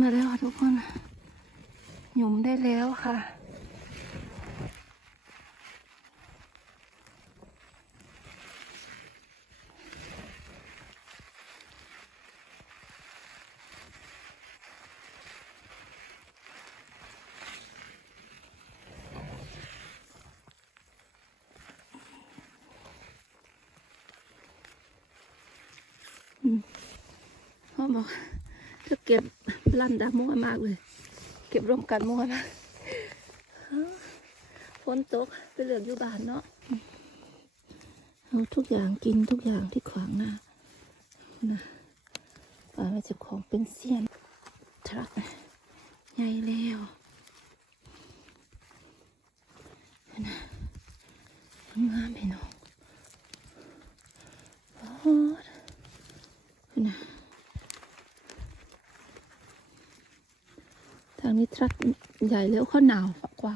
มาแล้วค่ะทุกคนหยุมได้แล้วค่ะพ่อบอก เก็บลันดามั่วมากเลย เก็บร่วมกันมั่วมากฝนตกไปเหลืออยู่บ้านเนาะเอาทุกอย่างกินทุกอย่างที่ขวางหน้านะป่าเราจะของเป็นเสี้ยนทรักใหญ่แล้วนะงามพี่น้องโอ้นะ ทางนี้ทรัคใหญ่แล้วข้าวหนาวกว่า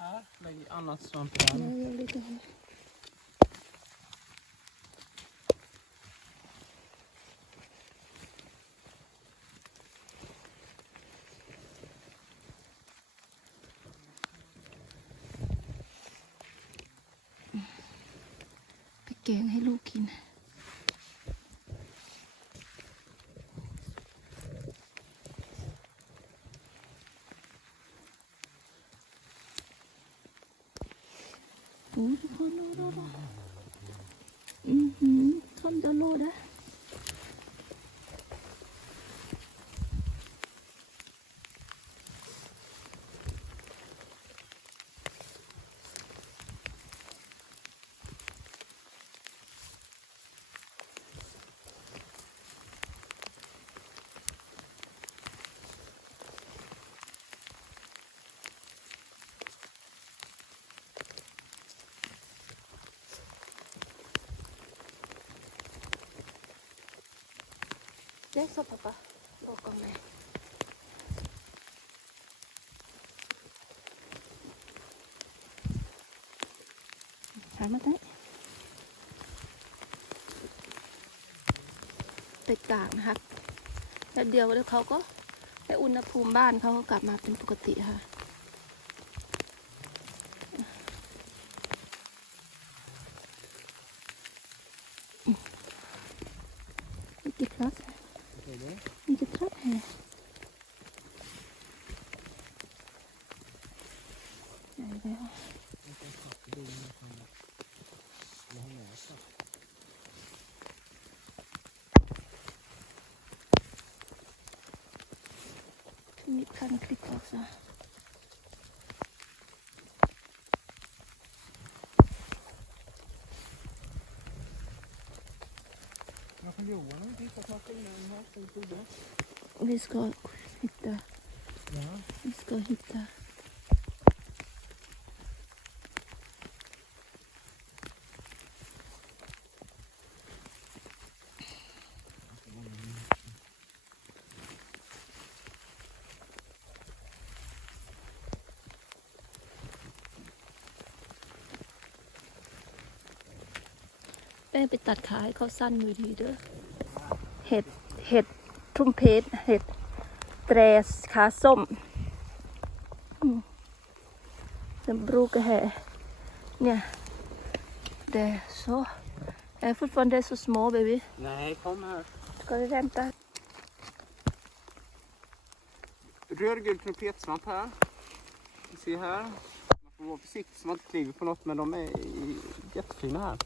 Här lägger annat svamp där. ไป แกงให้ลูกกิน โอ้ยทุกคนดูดูดูอือหือทอมจะโลดอะ เจ๊สบปะปะโลกองไหนหามาได้ไปตากนะคะแล้วเดียวแล้วเขาก็ให้อุณหภูมิบ้านเขาก็กลับมาเป็นปกติค่ะ Lite krass här. Nej, det har- Mitt kan klicka också. Varför Johan har Vi ska hitta. Ja. Vi ska hitta. แป้งไปตัดขาให้เขาสั้นอยู่ดีเด้อ เห็ด เห็ดทุ่มเพชรเห็ด แตรขาส้มDen brukar ha, ja, det är så. Jag är fortfarande så små baby. Nej, kom här. Ska vi vänta? Rödgul trumpetsvamp här. Vi ser här. Man får vara försiktig så man inte kliver på något men de är i- jättefina här.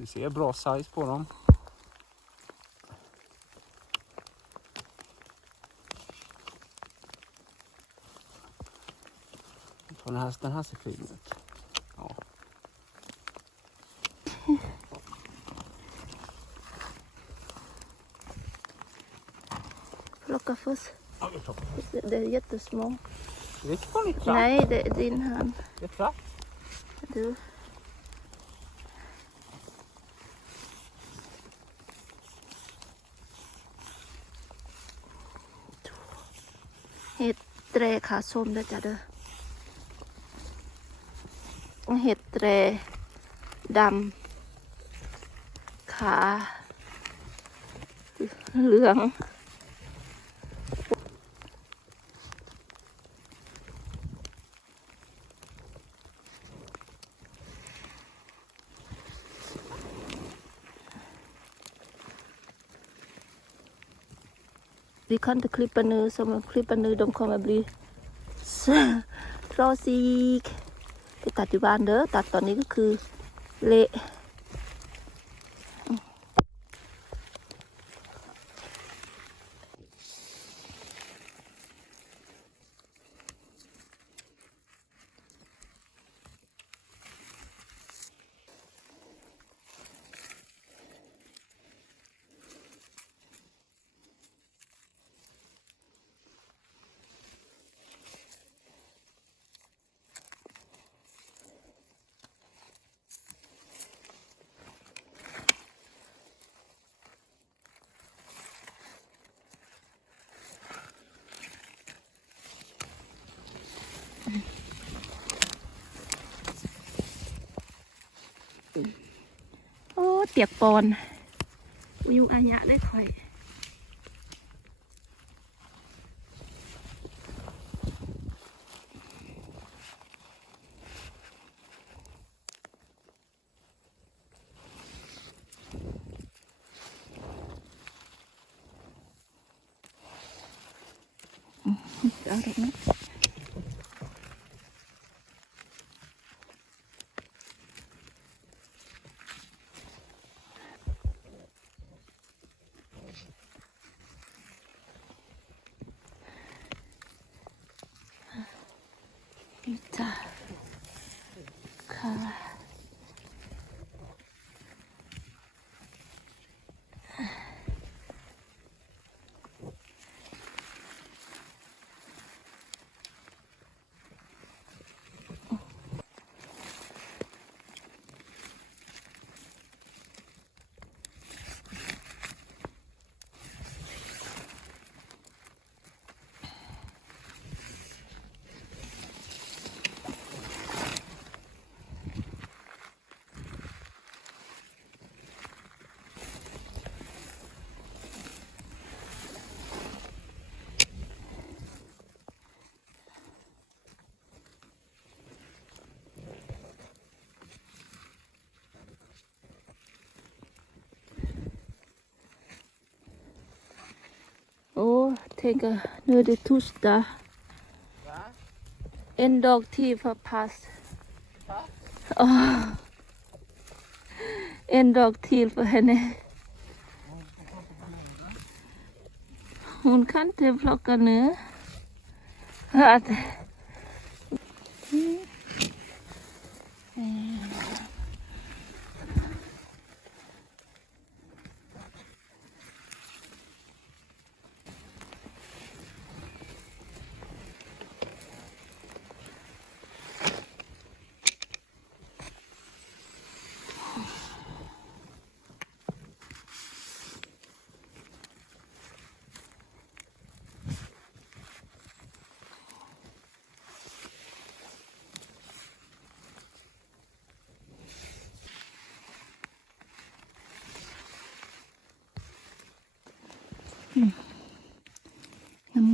Du ser bra size på dem. Den här, den här ser fin ut. Ja. Plocka först. Det är jättesmå. Det var lite Nej, det är din hand. Det är flatt. Du. แตรขาส้มด้อจ้ะเด้อเห็ดแตรดำขาเหลือง Vi kan inte klippa nu som de klipper nu, de kommer bli så trasig ไปตัดอยู่บ้านเด้อ ตัดตอนนี้ก็คือเละ โอ้ เตียกปอน วิวอายะได้ค่อย นี่จ้ะค่ะ Åh, tänker nu är det torsdag. Va? En dag till för pass. Pass? Åh. En dag till för henne. Hon kan inte plocka nu. Att...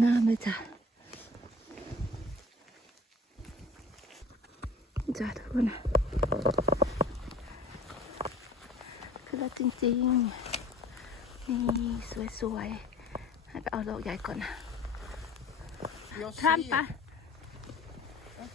งามๆเลยจ้ะจ้ะทุกคนคือแล้วจริงๆ นี่สวยๆ ให้ไปเอาดอกใหญ่ก่อนนะ Jag Trampa! Jag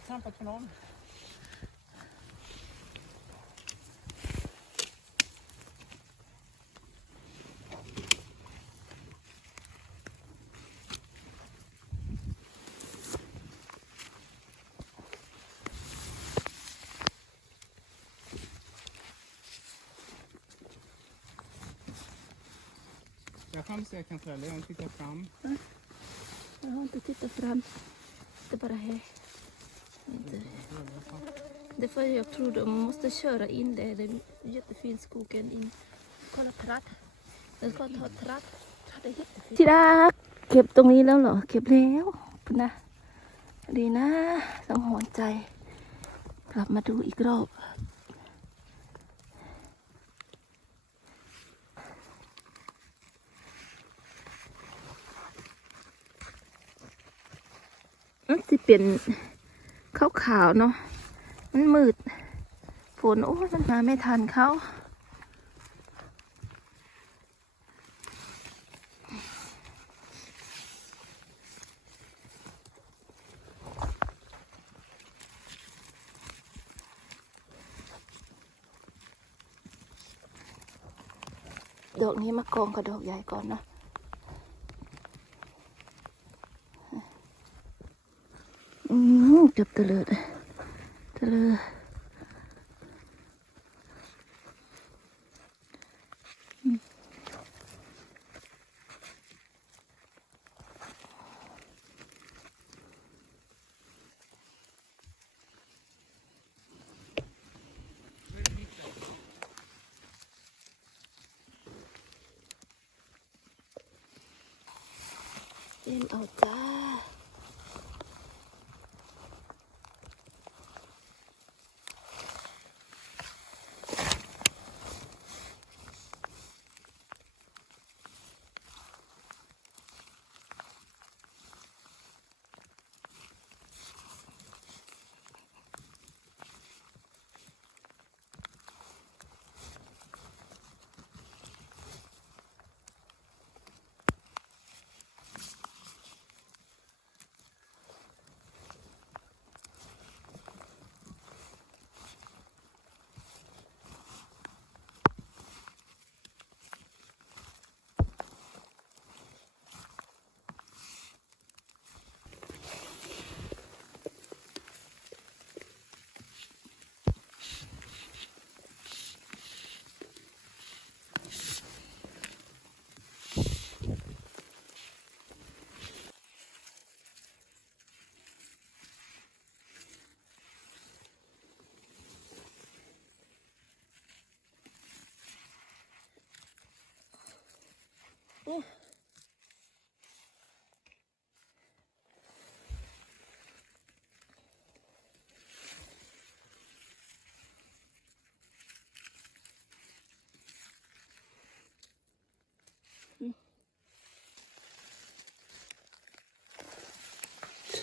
har trampat på någon. Jag kan se kantareller, jag tittar fram. Jag har inte tittat fram. Det är bara här. Inte. Det är för jag tror de måste köra in det. Det är jättefin skogen in. Kolla tratt. Jag ska ta tratt. Tratt är jättefint. ที่รักเก็บตรงนี้แล้วเหรอ เก็บแล้วพุ่นนะ ดีนะสังหรณ์ใจ กลับมาดูอีกรอบ เป็นขาวๆเนาะ มันมืด ฝนโอ้มันมาไม่ทันเขาดอกนี้มากองกับดอกใหญ่ก่อนเนาะ อื จับตะเลิดตะเลิด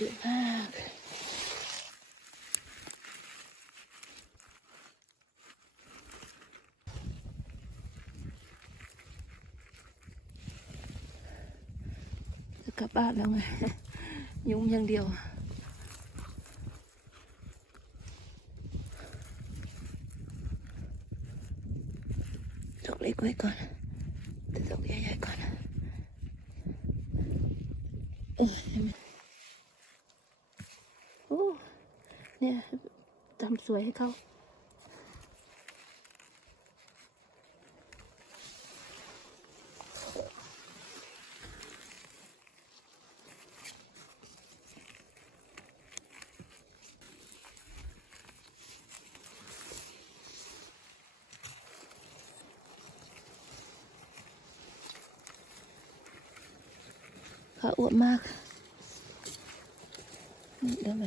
สวยมากจะกลับบ้านแล้วไง ยุ่งอย่างเดียวดอกเล็กไว้ก่อนแต่ดอกใหญ่ๆก่อนเออให้มันโอ้ เนี่ยทำสวยให้เขาเขาอ้วนมาก นี่เดี๋ยวม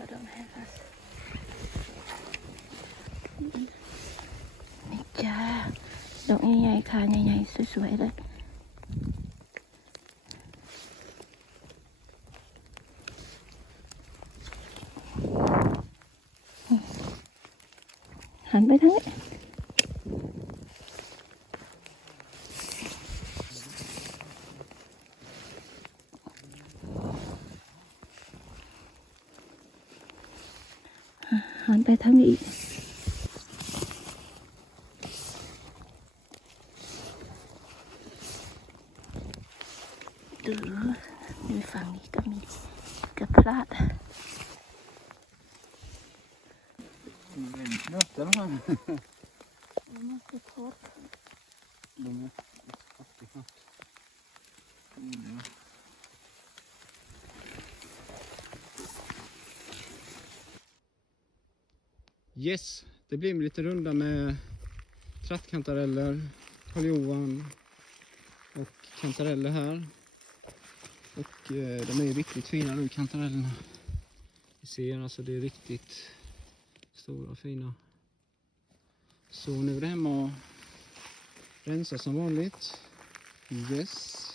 I don't have us นี่จ้าดอกใหญ่ๆค่ะใหญ่ๆสวยๆเลยหันไปทางนี้ันไปทางนี้อีกดูดูฝั่งนี้ก็มีกระพราดเนาะ Yes, det blir en liten runda med trattkantareller, Karl Johan och kantareller här. Och eh, de är ju riktigt fina nu kantarellerna. Ni ser alltså det är riktigt stora och fina. Så nu är det hem och rensa som vanligt. Yes.